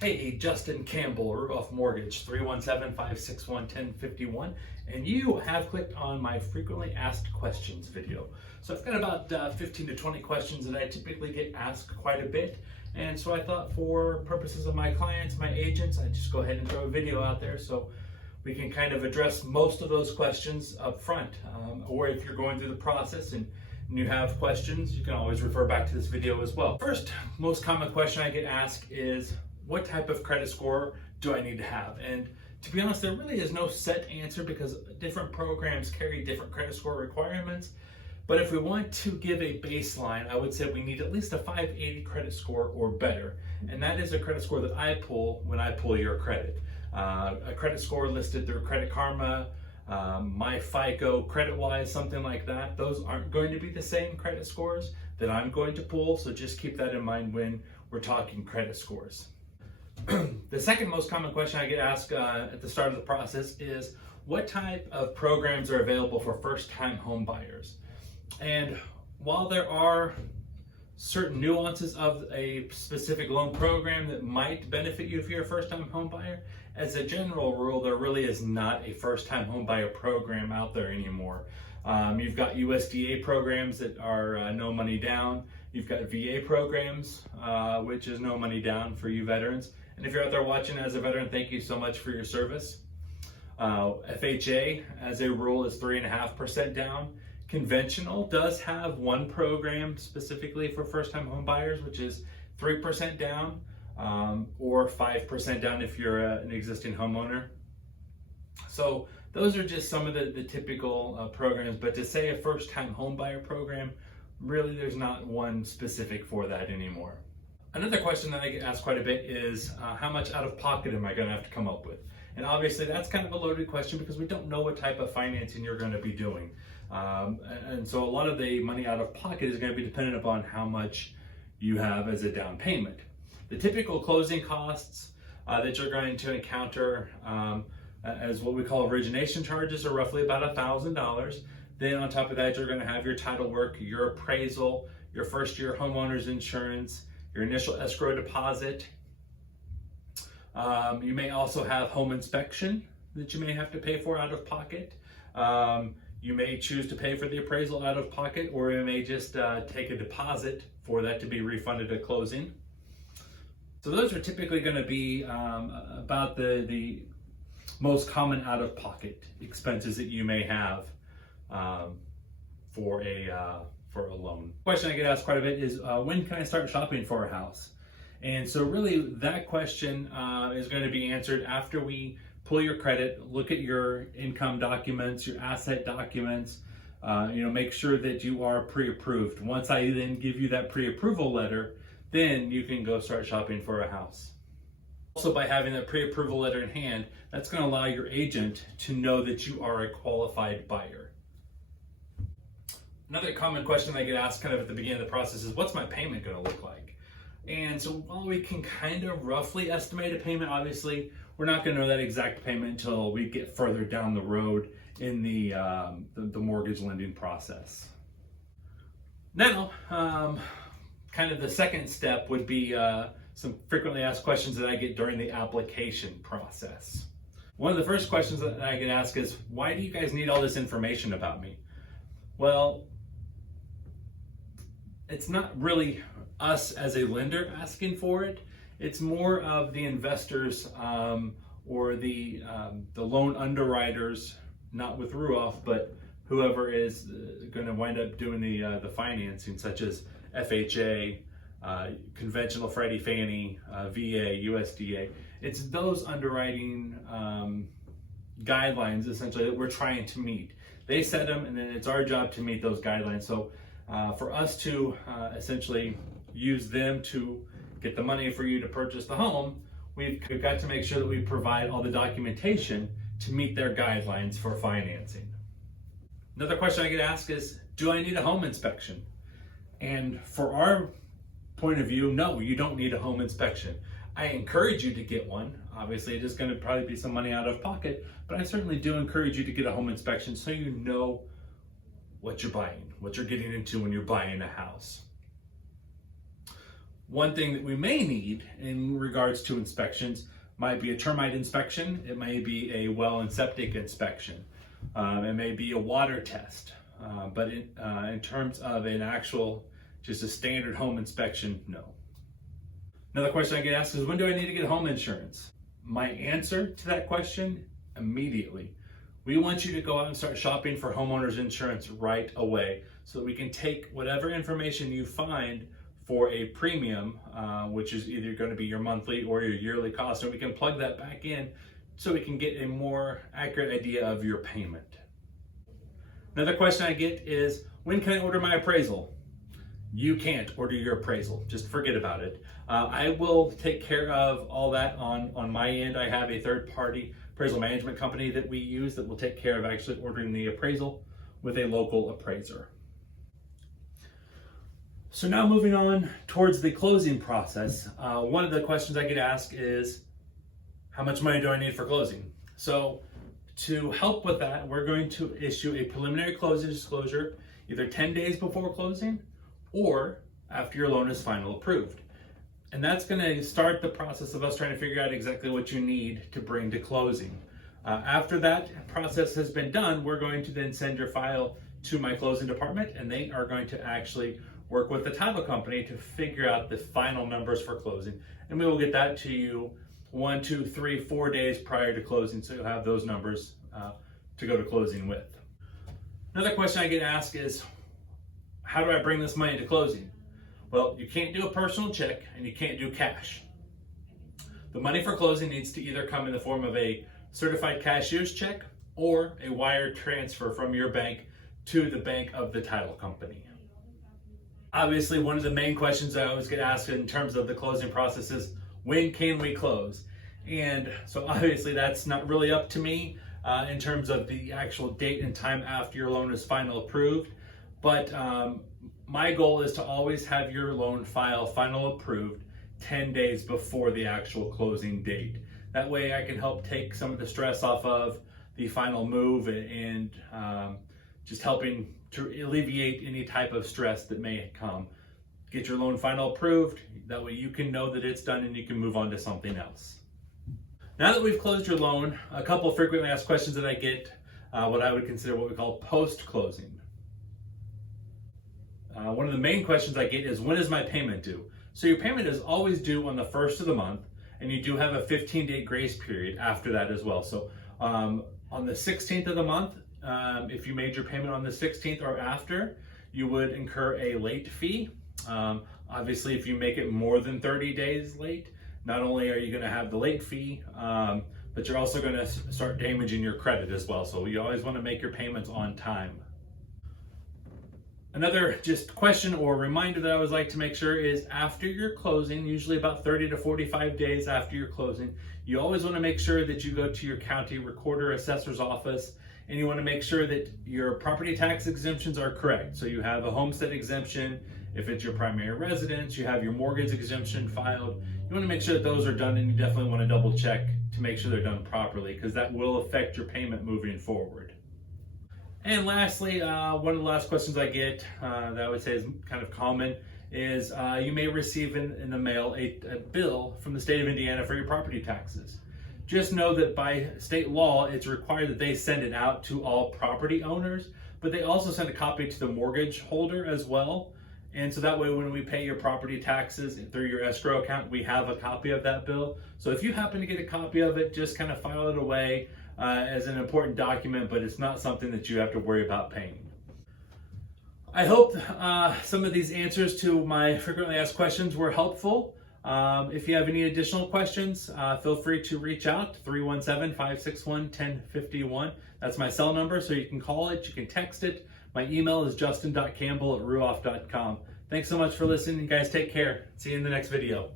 Hey, Justin Campbell, Mortgage, 317-561-1051, and you have clicked on my frequently asked questions video. So I've got about 15 to 20 questions that I typically get asked quite a bit, and so I thought for purposes of my clients, my agents, I'd just go ahead and throw a video out there so we can kind of address most of those questions up front. Or if you're going through the process and you have questions, you can always refer back to this video as well. First, most common question I get asked is, what type of credit score do I need to have? And to be honest, there really is no set answer because different programs carry different credit score requirements. But if we want to give a baseline, I would say we need at least a 580 credit score or better. And that is a credit score that I pull when I pull your credit. A credit score listed through Credit Karma, My FICO, CreditWise, something like that. Those aren't going to be the same credit scores that I'm going to pull. So just keep that in mind when we're talking credit scores. The second most common question I get asked at the start of the process is, what type of programs are available for first-time home buyers? And while there are certain nuances of a specific loan program that might benefit you if you're a first-time home buyer, as a general rule, there really is not a first-time home buyer program out there anymore. You've got USDA programs that are no money down. You've got VA programs, which is no money down for you veterans. And if you're out there watching as a veteran, thank you so much for your service. FHA, as a rule, is 3.5% down. Conventional does have one program specifically for first-time home buyers, which is 3% down, or 5% down if you're an existing homeowner. So those are just some of the typical programs, but to say a first-time home buyer program, really there's not one specific for that anymore. Another question that I get asked quite a bit is, how much out of pocket am I going to have to come up with? And obviously that's kind of a loaded question because we don't know what type of financing you're going to be doing. And so a lot of the money out of pocket is going to be dependent upon how much you have as a down payment. The typical closing costs that you're going to encounter as what we call origination charges are roughly about $1,000. Then on top of that, you're going to have your title work, your appraisal, your first year homeowner's insurance, your initial escrow deposit. You may also have home inspection that you may have to pay for out of pocket. You may choose to pay for the appraisal out of pocket, or you may just take a deposit for that to be refunded at closing. So those are typically going to be about the most common out of pocket expenses that you may have for a loan. Question I get asked quite a bit is, when can I start shopping for a house? And so really that question is going to be answered after we pull your credit, look at your income documents, your asset documents, make sure that you are pre-approved. Once I then give you that pre-approval letter, then you can go start shopping for a house. Also, by having that pre-approval letter in hand, that's going to allow your agent to know that you are a qualified buyer. Another common question I get asked kind of at the beginning of the process is, what's my payment going to look like? And so while we can kind of roughly estimate a payment, obviously we're not going to know that exact payment until we get further down the road in the mortgage lending process. Now, kind of the second step would be some frequently asked questions that I get during the application process. One of the first questions that I get asked is, why do you guys need all this information about me? Well, it's not really us as a lender asking for it. It's more of the investors or the loan underwriters, not with Ruoff, but whoever is going to wind up doing the financing, such as FHA, conventional Freddie, Fannie, VA, USDA. It's those underwriting guidelines essentially that we're trying to meet. They set them, and then it's our job to meet those guidelines. So for us to essentially use them to get the money for you to purchase the home, we've got to make sure that we provide all the documentation to meet their guidelines for financing. Another question I get asked is, do I need a home inspection? And for our point of view, no, you don't need a home inspection. I encourage you to get one. Obviously, it is going to probably be some money out of pocket, but I certainly do encourage you to get a home inspection so you know what you're buying, what you're getting into when you're buying a house. One thing that we may need in regards to inspections might be a termite inspection. It may be a well and septic inspection. It may be a water test. But in terms of an actual, just a standard home inspection, no. Another question I get asked is, when do I need to get home insurance? My answer to that question, immediately. We want you to go out and start shopping for homeowners insurance right away so that we can take whatever information you find for a premium, which is either going to be your monthly or your yearly cost, and we can plug that back in so we can get a more accurate idea of your payment. Another question I get is, when can I order my appraisal? You can't order your appraisal. Just forget about it. I will take care of all that on my end. I have a third-party appraisal management company that we use that will take care of actually ordering the appraisal with a local appraiser. So now moving on towards the closing process. One of the questions I get asked is, how much money do I need for closing? So to help with that, we're going to issue a preliminary closing disclosure either 10 days before closing or after your loan is finally approved. And that's going to start the process of us trying to figure out exactly what you need to bring to closing. After that process has been done, we're going to then send your file to my closing department, and they are going to actually work with the title company to figure out the final numbers for closing. And we will get that to you 1, 2, 3, 4 days prior to closing, so you'll have those numbers to go to closing with. Another question I get asked is, how do I bring this money to closing? Well, you can't do a personal check and you can't do cash. The money for closing needs to either come in the form of a certified cashier's check or a wire transfer from your bank to the bank of the title company. Obviously, one of the main questions I always get asked in terms of the closing process is, when can we close? And so obviously that's not really up to me in terms of the actual date and time after your loan is final approved. But my goal is to always have your loan file final approved 10 days before the actual closing date. That way I can help take some of the stress off of the final move and just helping to alleviate any type of stress that may come. Get your loan final approved, that way you can know that it's done and you can move on to something else. Now that we've closed your loan, a couple of frequently asked questions that I get, what I would consider what we call post-closing. One of the main questions I get is, when is my payment due? So your payment is always due on the first of the month, and you do have a 15-day grace period after that as well. So on the 16th of the month, if you made your payment on the 16th or after, you would incur a late fee. Obviously, if you make it more than 30 days late, not only are you going to have the late fee, but you're also going to start damaging your credit as well. So you always want to make your payments on time. Another just question or reminder that I always like to make sure is, after your closing, usually about 30 to 45 days after your closing, you always want to make sure that you go to your county recorder assessor's office, and you want to make sure that your property tax exemptions are correct. So you have a homestead exemption. If it's your primary residence, you have your mortgage exemption filed. You want to make sure that those are done, and you definitely want to double check to make sure they're done properly, because that will affect your payment moving forward. And lastly, one of the last questions I get that I would say is kind of common is you may receive in the mail a bill from the state of Indiana for your property taxes. Just know that by state law, it's required that they send it out to all property owners, but they also send a copy to the mortgage holder as well. And so that way, when we pay your property taxes through your escrow account, we have a copy of that bill. So if you happen to get a copy of it, just kind of file it away as an important document, but it's not something that you have to worry about paying. I hope some of these answers to my frequently asked questions were helpful. If you have any additional questions, feel free to reach out, 317-561-1051. That's my cell number, so you can call it, you can text it. My email is justin.campbell@ruoff.com. Thanks so much for listening. You guys take care. See you in the next video.